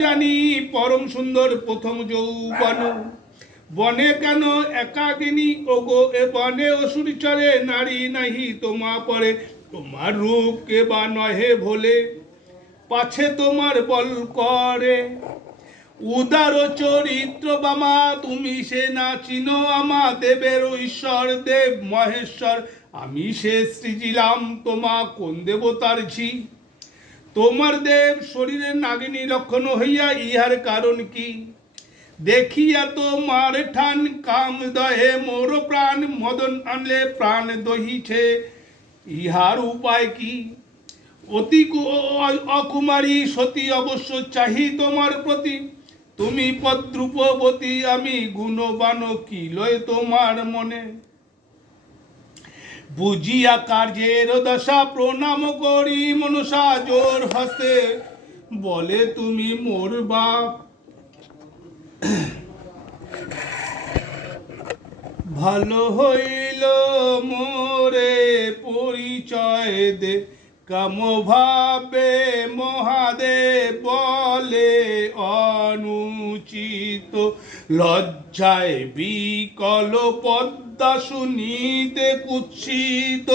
জানি পরম সুন্দর প্রথম যৌবন, বনে কেন একাকিনী ওগো এ বনে অসুর চরে, নারী নাহি তোমা পরে, তোমার রূপ কে বা নহে ভোলে, পাছে তোমার বল করে। উদার চরিত্র বামা তুমি সে না চিনো আমা, দেবের ঈশ্বর দেব মহেশ্বর আমি সে সৃজিলাম তোমা, কোন দেবতার ঝি। তোমার দেব শরীরের নাগিনী লক্ষণ হইয়া, ইহার কারণ কি? দেখিয়া তোমার ঠান কাম দহে মোর প্রাণ, মদন আনলে প্রাণ দহিছে, ইহার উপায় কি? অতি অকুমারী সতী অবশ্য চাহি তোমার প্রতি, তুমি পদ্রূপবতী আমি গুণবান, কি লয় তোমার মনে? বুঝিয়া কার্যের দশা প্রণাম করি মনসা, জোর হস্তে বলে তুমি মোর বাপ। ভালো হইল মোরে পরিচয় দে, কাম ভাবে মহাদেব বলে অনুচিত, লজ্জায় বিকল পদ্মা শুনিতে কুৎসিত,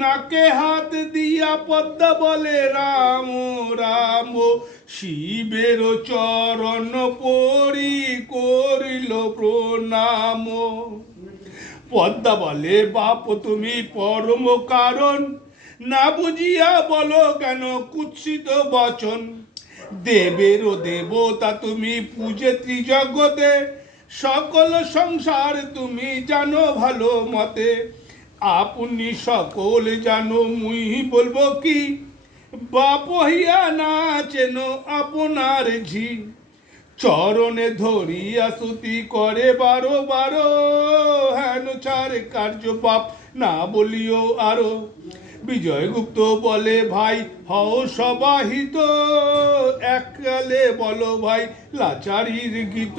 নাকে হাত দিয়া পদ্মা বলে রাম রাম, শিবের চরণ পরি করিল প্রণাম। পদ্মা বলে বাপ তুমি পরম কারণ, না বুঝিয়া বলো কেন কুৎসিত বচন। দেবের দেবতা তুমি পূজে ত্রিজগতে, সকল সংসার তুমি জানো ভালো মতে, আপনি সকল জানো মুই বলবো কি, বাপ হইয়া না চেন আপনার ঝি। চরণে ধরিয়া স্তুতি করে বারো বারো, হেন ছাড় কার্য বাপ না বলিও আরো। বিজয়গুপ্ত বলে ভাই হও সবাহিত, এককালে বলো ভাই লাচারির গীত।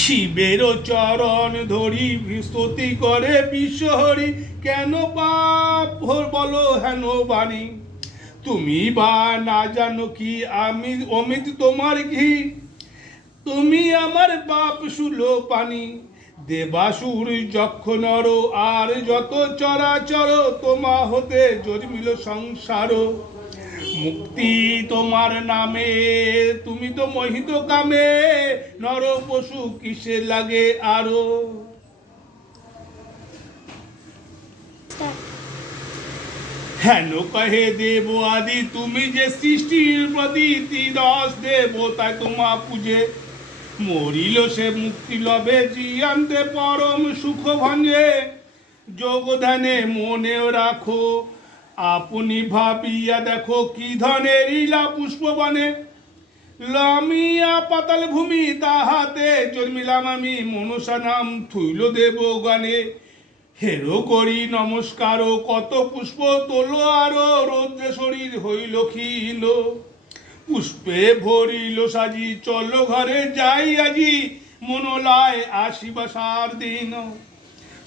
শিবের চরণ ধরি স্তুতি করে বিশ্বহরি, কেন বাপ বলো হেন বাণী। তুমি বা না জানো কি আমি অমিত তোমার ঘি, তুমি আমার বাপ শুলো পানি। দেবাসুর যক্ষ নর আর যত চরাচর, তোমা হতে জন্মিল সংসার। মুক্তি তোমার নামে তুমি তো মোহিত কামে, নর পশু কিসে লাগে আরো। হেন কহে দেব আদি তুমি যে সৃষ্টির প্রতি, ত্রিদশ দেবতায় তোমা পূজে, মরিল সে মুক্তি লবে জিয়ান্তে পরম সুখ ভঞ্জে। যোগ ধ্যানে মনেও রাখো আপনি ভাবিয়া দেখো, কি ধনের ইলা পুষ্পবনে, লামিয়া পাতাল ভূমি তাহাতে জন্মিলাম আমি, মনসা নাম থুইল দেব গানে। হেরো করি নমস্কার কত পুষ্প তোলো আরো, রৌদ্রে শরীর হইল ক্ষীণ, পুষ্পে ভরিল সাজি চলো ঘরে যাই আজি, মনলায় আসিবাসার দিন।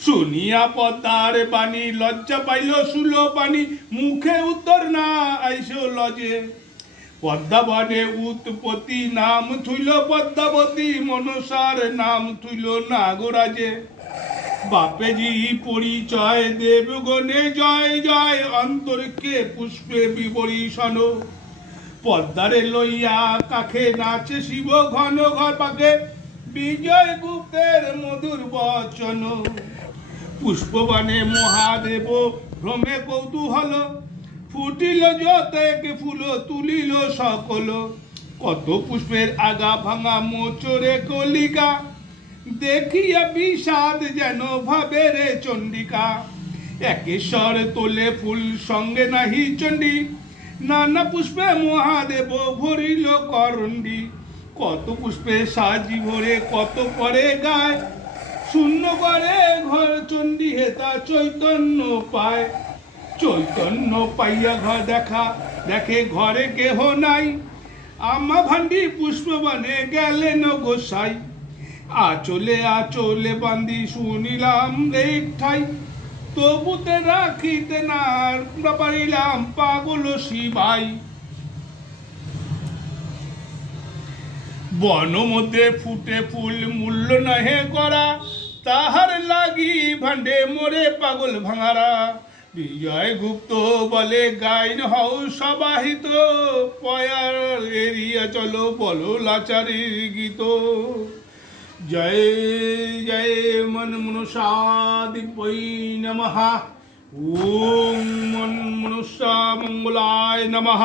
শুনিয়া পদ্মার বাণী লজ্জা পাইল শুল পানি, মুখে উত্তর না আইস লজে। পদ্মাবনে উৎপত্তি নাম থুইল পদ্মাবতী, মনসার নাম থুইল নাগরাজে। বাপেজি পরিচয় দেবগণে জয় জয়, অন্তরকে পুষ্পে বিবরিশন। পদ্মারে লইয়া কাখে নাচে শিব ঘন ঘর পাকে, বিজয় গুপ্তের মধুর বচন। পুষ্পবনে মহাদেব ভ্রমে কৌতূহল, ফুটিল যতেক ফুল তুলিল সকল। কত পুষ্পের আগা ভাঙা মোচরে কলিকা, দেখিয়া বিষাদ যেন ভাবে রে চণ্ডিকা। একেশ্বর তোলে ফুল সঙ্গে নাহি চণ্ডী, নানা পুষ্পে মহাদেব ভরিল করণ্ডী। কত পুষ্পে সাজি ভরে কত পরে গায়, শূন্য করে ঘর চণ্ডী হেতা চৈতন্য পায়। চৈতন্য পাইয়া ঘর দেখে ঘরে কেহ নাই, আমা ভান্ডি পুষ্পবনে গেলেন গোসাই। আচলে আচলে বান্দি শুনিলাম এক ঠাই, তবুতে রাখিতে না পারিলাম পাগল শিবাই। বন মধ্যে ফুটে ফুল মূল্য নাহে করা, তাহার লাগি ভান্ডে মোরে পাগল ভাঙারা। বিজয় গুপ্ত বলে গাইন হও সবাহিত, পয়ার এরিয়া চলো বলো লাচারির গীত। জয় জয় মন মনুষাদিব্যৈ নমঃ। ওম মন মনুষ্য মঙ্গলায় নমঃ।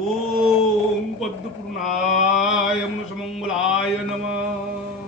ওম পদ্মপূর্ণায় মনুষ্য মঙ্গলায় নমঃ।